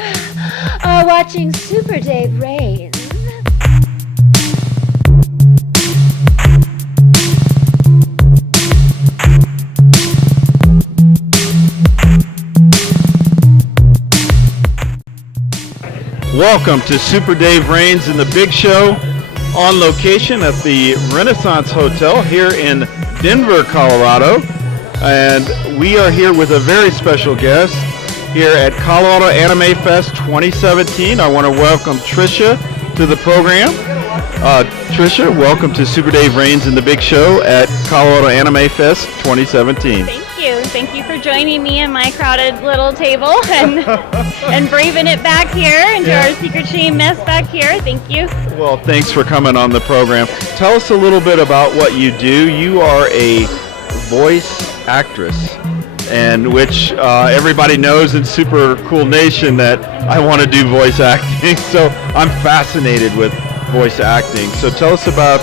are watching Super Dave Reigns. Welcome to Super Dave Reigns and the Big Show, on location at the Renaissance Hotel here in Denver, Colorado. And we are here with a very special guest here at Colorado Anime Fest 2017. I want to welcome Trisha to the program. Trisha, welcome to Super Dave Reigns and the Big Show at Colorado Anime Fest 2017. Thank you for joining me in my crowded little table and braving it back here into our secret shame mess back here. Thank you. Well, thanks for coming on the program. Tell us a little bit about what you do. You are a voice actress, and which everybody knows in Super Cool Nation that I want to do voice acting. So I'm fascinated with voice acting. So tell us about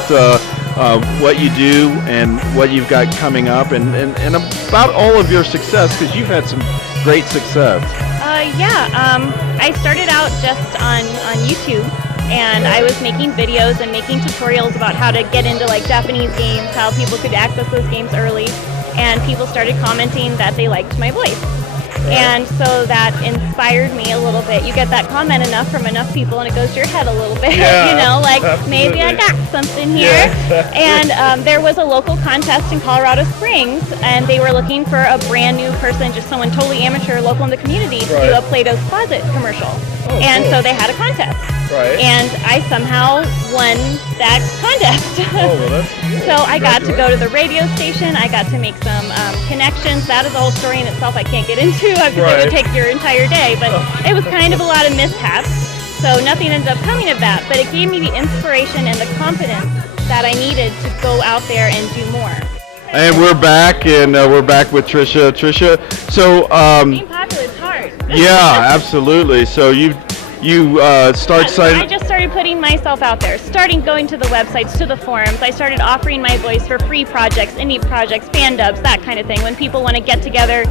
what you do and what you've got coming up, and about all of your success, because you've had some great success. I started out just on YouTube, and I was making videos and making tutorials about how to get into like Japanese games, how people could access those games early, and people started commenting that they liked my voice. And so that inspired me a little bit. You get that comment enough from enough people and it goes to your head a little bit, absolutely. Maybe I got something here. And there was a local contest in Colorado Springs, and they were looking for a brand new person, just someone totally amateur, local in the community, to do a Play-Doh's Closet commercial. So they had a contest. And I somehow won that contest. So I got to go to the radio station. I got to make some connections. That is a whole story in itself I can't get into because it would take your entire day. But it was kind of a lot of mishaps. So nothing ended up coming of that. But it gave me the inspiration and the confidence that I needed to go out there and do more. And we're back, and we're back with Trisha. Trisha, so being popular is hard. Yeah, absolutely. So you start citing. I just started putting myself out there, going to the websites, to the forums. I started offering my voice for free projects, indie projects, fan dubs, that kind of thing. When people want to get together,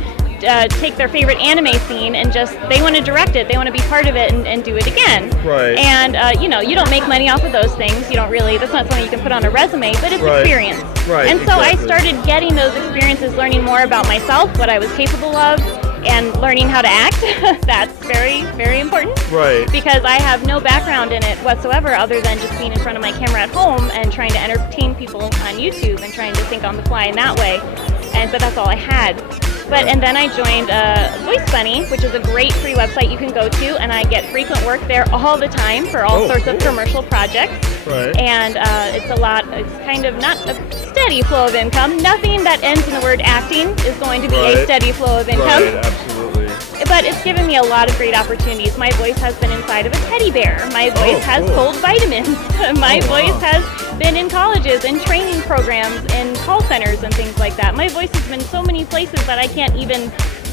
take their favorite anime scene and they want to direct it, they want to be part of it and do it again. And you don't make money off of those things. You don't really. That's not something you can put on a resume, but it's experience. And so I started getting those experiences, learning more about myself, what I was capable of, and learning how to act. That's very, very important. Because I have no background in it whatsoever other than just being in front of my camera at home and trying to entertain people on YouTube and trying to think on the fly in that way. But that's all I had. And then I joined Voice Bunny, which is a great free website you can go to, and I get frequent work there all the time for all sorts of commercial projects. And it's kind of not a steady flow of income. Nothing that ends in the word acting is going to be a steady flow of income. Absolutely. But it's given me a lot of great opportunities. My voice has been inside of a teddy bear. My voice has sold vitamins. My voice has been in colleges and training programs in call centers and things like that. My voice has been so many places that I can't even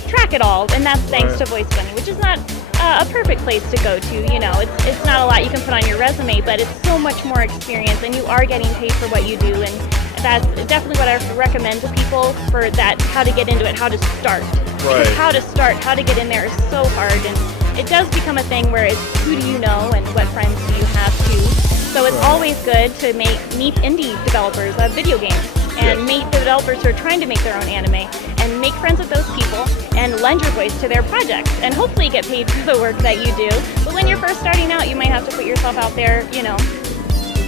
track it all, and that's thanks to Voice Bunny, which is not a perfect place to go to. It's not a lot you can put on your resume, but it's so much more experience, and you are getting paid for what you do, and that's definitely what I recommend to people for that, how to get into it, how to start. Because how to start, how to get in there is so hard, and it does become a thing where it's who do you know and what friends do you have too. So it's always good to meet indie developers of video games and meet developers who are trying to make their own anime and make friends with those people and lend your voice to their projects and hopefully get paid for the work that you do. But when you're first starting out, you might have to put yourself out there,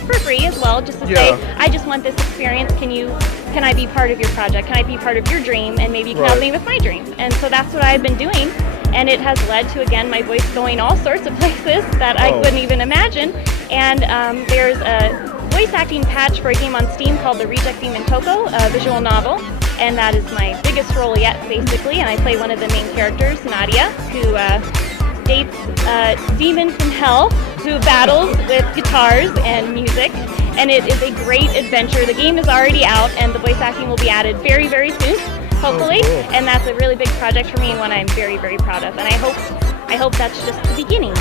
for free as well, just to say, I just want this experience. Can I be part of your project? Can I be part of your dream? And maybe you can help me with my dream. And so that's what I've been doing. And it has led to, again, my voice going all sorts of places that I couldn't even imagine. And there's a voice acting patch for a game on Steam called The Reject Demon Coco, a visual novel. And that is my biggest role yet, basically. And I play one of the main characters, Nadia, who dates a demon from hell who battles with guitars and music. And it is a great adventure. The game is already out, and the voice acting will be added very, very soon, hopefully. And that's a really big project for me and one I'm very, very proud of. And I hope that's just the beginning.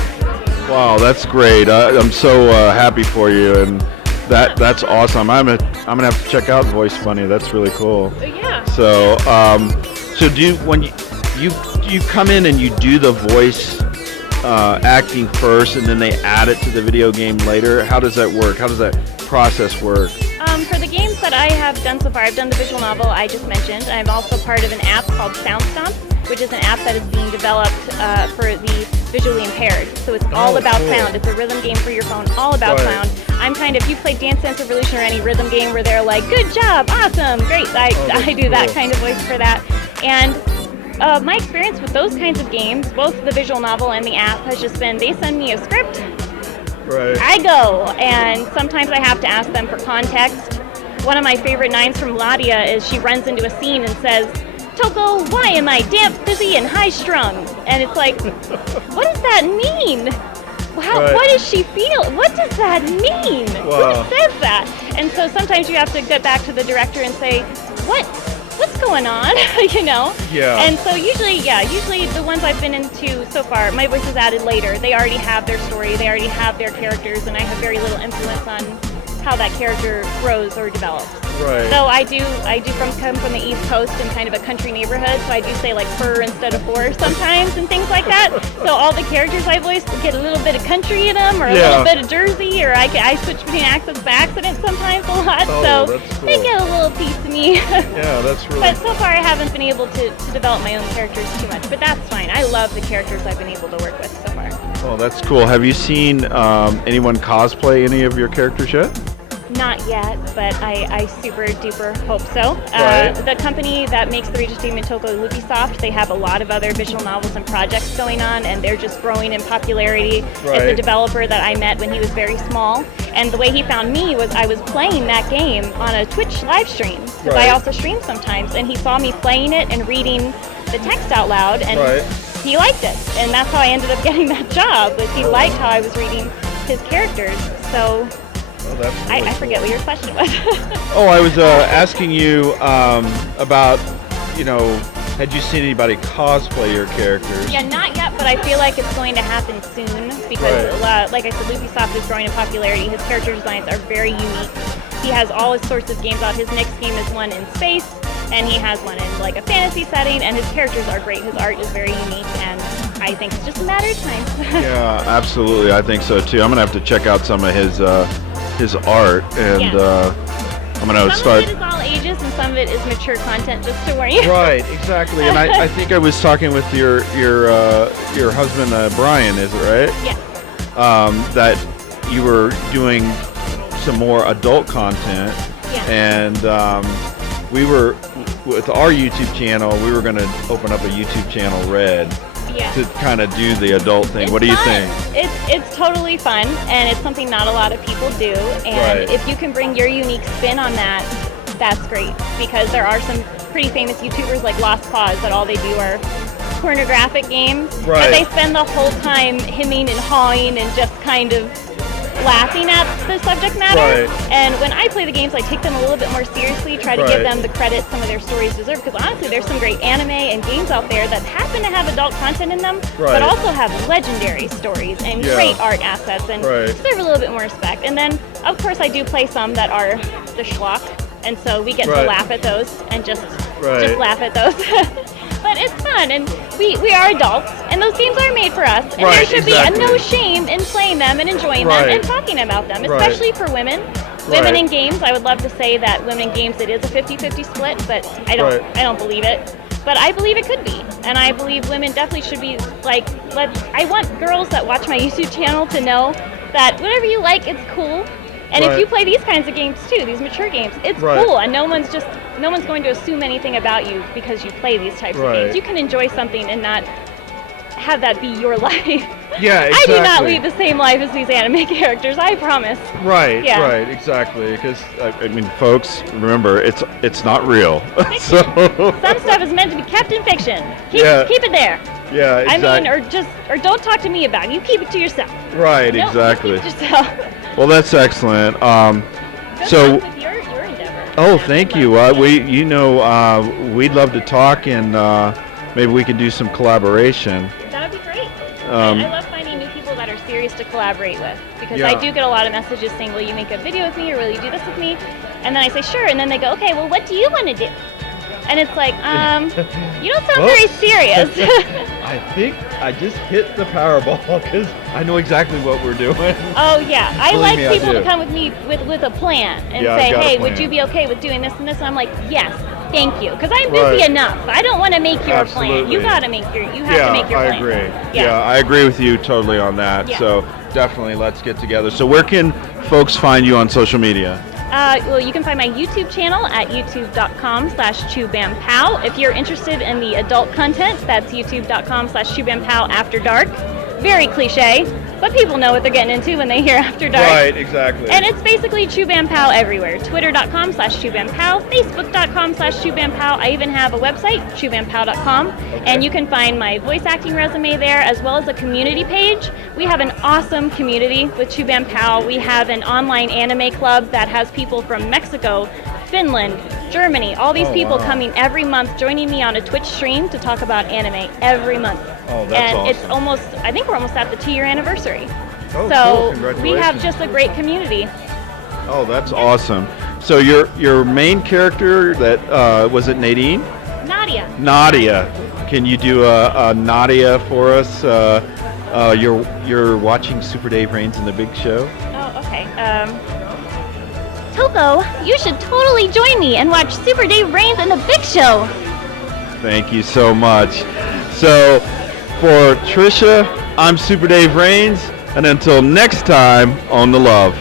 Wow, that's great. I'm so happy for you, and that's awesome. I'm gonna have to check out Voice Bunny. That's really cool. Yeah. So so do you, when you come in and you do the voice acting first and then they add it to the video game later? How does that work? How does that process work? For the games that I have done so far, I've done the visual novel I just mentioned. I'm also part of an app called Sound Stomp, which is an app that is being developed for the visually impaired. So it's all about sound. It's a rhythm game for your phone, all about sound. I'm if you play Dance Dance Revolution or any rhythm game where they're like, good job, awesome, great, I do that kind of voice for that. And my experience with those kinds of games, both the visual novel and the app, has just been they send me a script, I go, and sometimes I have to ask them for context. One of my favorite lines from Ladia is she runs into a scene and says, Toko, why am I damp, fizzy, and high-strung? And it's like, what does that mean? What does she feel? What does that mean? Wow. Who says that? And so sometimes you have to get back to the director and say, what's going on? Yeah. And so usually the ones I've been into so far, my voice is added later. They already have their story, they already have their characters, and I have very little influence on how that character grows or develops. Right. So I do come from the East Coast in kind of a country neighborhood, so I do say like fur instead of for sometimes and things like that. So all the characters I voice get a little bit of country in them or a little bit of Jersey, or I switch between accents by accident sometimes a lot. So that's cool. They get a little piece of me. Yeah, that's really. But so far I haven't been able to develop my own characters too much, but that's fine. I love the characters I've been able to work with so far. Oh, that's cool. Have you seen anyone cosplay any of your characters yet? Not yet, but I super duper hope so. Right. The company that makes the Regis Demon Toko, Lubisoft, they have a lot of other visual novels and projects going on, and they're just growing in popularity. Right. It's a developer that I met when he was very small, and the way he found me was I was playing that game on a Twitch live stream, because I also stream sometimes, and he saw me playing it and reading the text out loud, and he liked it, and that's how I ended up getting that job, was he liked how I was reading his characters. So I forget what your question was. I was asking you about, had you seen anybody cosplay your characters? Yeah, not yet, but I feel like it's going to happen soon because, like I said, Lubisoft is growing in popularity. His character designs are very unique. He has all his sorts of games out. His next game is one in space, and he has one in like a fantasy setting, and his characters are great. His art is very unique, and I think it's just a matter of time. Yeah, absolutely. I think so too. I'm gonna have to check out some of his art, and I'm gonna start. Some of it is all ages, and some of it is mature content. Just to warn you. Right, exactly. And I think I was talking with your husband Brian, is it right? Yes. That you were doing some more adult content, and we were with our YouTube channel. We were going to open up a YouTube channel, Red. To kind of do the adult thing. What do you think? It's totally fun, and it's something not a lot of people do. And if you can bring your unique spin on that, that's great. Because there are some pretty famous YouTubers like Lost Cause that all they do are pornographic games. But they spend the whole time hemming and hawing and just kind of laughing at the subject matter. And when I play the games, I take them a little bit more seriously, try to give them the credit some of their stories deserve, because honestly there's some great anime and games out there that happen to have adult content in them, but also have legendary stories and great art assets and deserve a little bit more respect. And then of course I do play some that are the schlock, and so we get to laugh at those and just laugh at those. But it's fun, and we are adults, and those games are made for us, and there should be no shame in playing them and enjoying them and talking about them, especially for women. Women in games, I would love to say that women in games it is a 50-50 split, but I don't believe it. But I believe it could be, and I believe women definitely should be like. I want girls that watch my YouTube channel to know that whatever you like, it's cool. And if you play these kinds of games too, these mature games, it's cool, and no one's going to assume anything about you because you play these types of games. You can enjoy something and not have that be your life. Yeah, exactly. I do not lead the same life as these anime characters, I promise. Right, exactly. Because I mean, folks, remember, it's not real. So some stuff is meant to be kept in fiction. Keep it there. Yeah, exactly. I mean, or don't talk to me about it. You keep it to yourself. Right, exactly. Keep it to yourself. Well, that's excellent. Good luck with your endeavor. Oh, thank you. We'd love to talk, and maybe we could do some collaboration. That would be great. I love finding new people that are serious to collaborate with, because I do get a lot of messages saying, will you make a video with me, or will you do this with me? And then I say, sure, and then they go, okay, well, what do you want to do? And it's like, you don't sound very serious. I think I just hit the Powerball because I know exactly what we're doing. Oh yeah, I Believe like me, I people do. to come with me with a plan and Yeah, I've say, got a hey, plan. would you be okay with doing this and this? And I'm like, yes, thank you, because I'm Right. busy enough. I don't want to make your plan. Absolutely. You have to make your I plan. agree. Yeah, I agree with you totally on that. Yeah. So definitely let's get together. So where can folks find you on social media? Well, you can find my YouTube channel at youtube.com/ChewBamPow. If you're interested in the adult content, that's youtube.com/ChewBamPow After Dark. Very cliche, but people know what they're getting into when they hear After Dark. Right, exactly. And it's basically ChewBamPow everywhere. Twitter.com/ChewBamPow, Facebook.com/ChewBamPow. I even have a website, ChewBamPow.com, and you can find my voice acting resume there, as well as a community page. We have an awesome community with ChewBamPow. We have an online anime club that has people from Mexico, Finland, Germany, all these people coming every month, joining me on a Twitch stream to talk about anime every month. Oh, that's and awesome. I think we're almost at the 2-year anniversary. Oh, So cool. we have Congratulations. just a great community. Oh, that's awesome. So your main character, that was it Nadine? Nadia. Nadia. Can you do a Nadia for us? You're watching Super Dave Reigns in the Big Show. Oh, okay. Toko, you should totally join me and watch Super Dave Reigns and the Big Show. Thank you so much. So for Trisha, I'm Super Dave Reigns, and until next time on The Love.